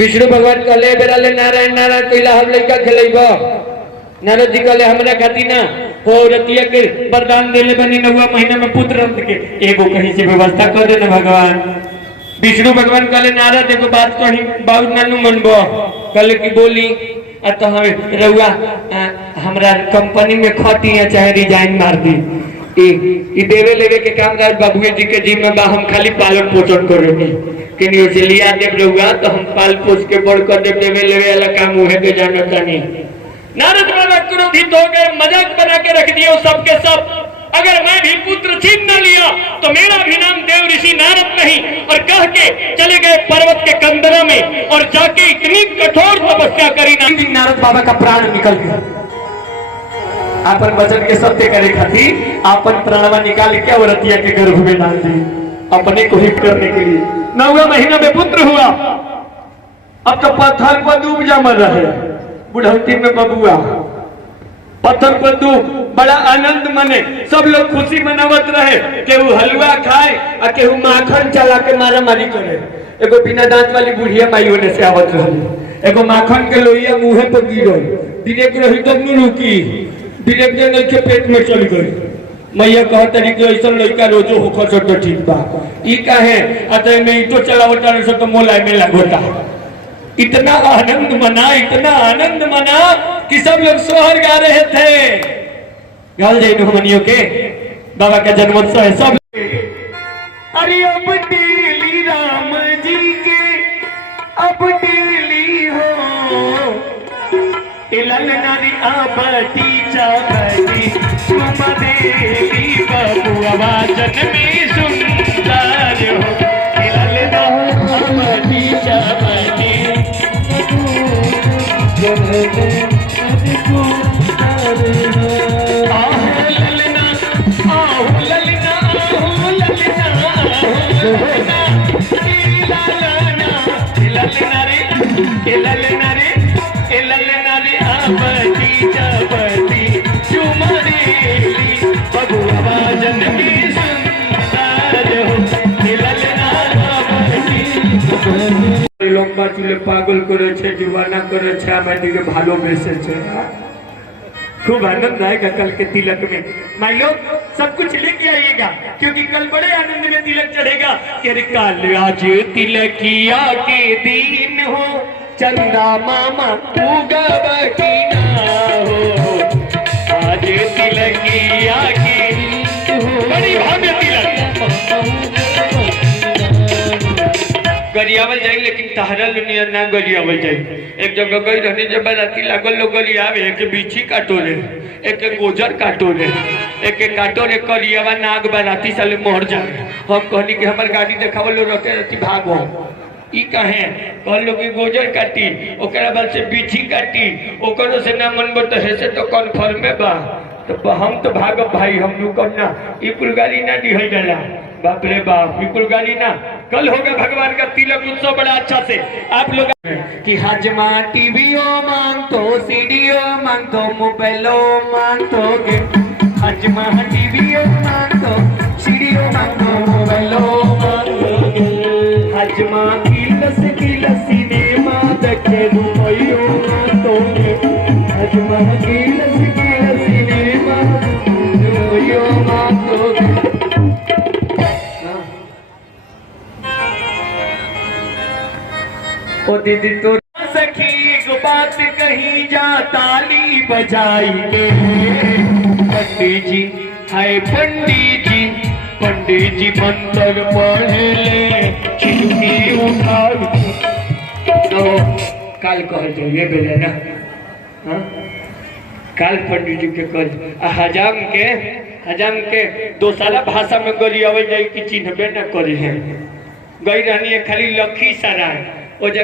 विष्णु भगवान कहले बेरा ले नारायण नारायण कइला हम लइका खेलैबो। नारद जी कहले हमरा खाती ना हो रतिया के वरदान देले बनी नौवा महीना में पुत्र अंत के एगो कहीं से व्यवस्था कर दे ना भगवान। विष्णु भगवान कहले नारद एगो बात कही बाबू नानू मनबो। कहले कि बोली तो हम रउआ हमरा कंपनी में खटी या चाहे रिजाइन मार दी। ई देवे लेवे के काम राज बाबूजी जी के जिम्मे बा, हम खाली पालन पोषण करेंगे कि नहीं से लिया देव रहुआ तो हम पाल पोष के बड़ कर दे देवे लेवे वाला काम उहे के जानता नहीं। नारद बाबा क्रोधित हो गए, मजाक बना के रख दिया सबके सब। अगर मैं भी पुत्र छीन न लिया तो मेरा भी नाम देव ऋषि नारद नहीं। और कह के चले गए पर्वत के कंदरा में और जाके इतनी कठोर तपस्या करी नारद बाबा का प्राण निकल गया। आपन वचन के सत्य करे खातिर आपन प्राणवा निकाल के औरतिया के गर्भ में डाल दी अपने को हित करने के लिए। 9वें महीना में पुत्र हुआ। अब तो पत्थर पर डूब जामल रहे, बुढ़ौती में बबुआ पत्थर पर डूब बड़ा आनंद मने, सब लोग खुशी मनावत रहे। केहू हलवा खाए और केहू माखन चला के मारा मारी करे। एगो बिना दांत वाली बुढ़िया माई होने से आवत रही, एगो माखन के लोहिया मुंहे पर गिरल, दिनेक रही तब न रुकी, दिनेक जंगल के पेट में चल गई। मैया कहत रही कि ऐसा लड़का रोजो होकर तो ठीक बा। ई काहे अतः में ईटो चलावता रहे तो मोला में लगोता। इतना आनंद मना, इतना आनंद मना कि सब लोग सोहर गा रहे थे। गाल जाए हमनियों के बाबा का जन्मोत्सव है सब। अरे अब डेली राम जी के अब डेली हो ललनारी आबती चाबती तुम देली बबुआ जन्मी सुंदर हो ललना आबती चाबती লম্বা চুলে পাগল করেছে, जुबाना করেছে, আমাদেরকে ভালোবেসেছে। खूब आनंद आएगा कल के तिलक में। भाई लोग सब कुछ लेके आइएगा क्योंकि कल बड़े आनंद में तिलक चढ़ेगा। अरे कल आज तिलकिया के दिन हो, चंदा मामा उगब की ना हो। आज तिलकिया के बड़ी भव्य तिलक गरियावल जाए, लेकिन तहरल ना गरियावल जाए। एक जगह गई रहने जब राती लागल लोग गरियावे, एक बीछी काटो रे, एक गोजर काटो रे, एक काटो रे करियावा नाग बराती साले मोहर जाए। हम कहनी कि हमार गाड़ी देखावल रहते रहती भागो। ई कहे कहल लोग गोजर काटी, ओकरा बाद से बीछी काटी, ओकरो से ना मन बत है से तो कन्फर्म में बा। तो हम तो भागब भाई, हम रुकब ना। ई कुल गाड़ी ना दी जाला, बाप रे बाप, ई कुल गाड़ी ना। कल होगा भगवान का तिलक उत्सव बड़ा अच्छा से। आप लोग कि हजमा टीवीओ मांगतो, सीडीओ मांगतो, मोबाइलो मांगतोगे। हजमा टीवीओ मांगतो, सीडीओ मांगतो, मोबाइलो मांगतोगे। हजमा किल सिनेमा देखे रुपयो मांगतोगे। हजमा किल सिनेमा रुपयो मांगतोगे। ओ दीदी तो सखी एक बात कही जा, ताली बजाई के पंडित जी हाय पंडित जी, पंडित जी मंत्र पढ़े ले खिड़की उठाई। तो काल कह जाइए बेले ना, हाँ काल पंडित जी के कह हजाम के दोसरा भाषा में गरियावे जाए कि चिन्हबे न करे है। गई रहनी है खाली लखीसराय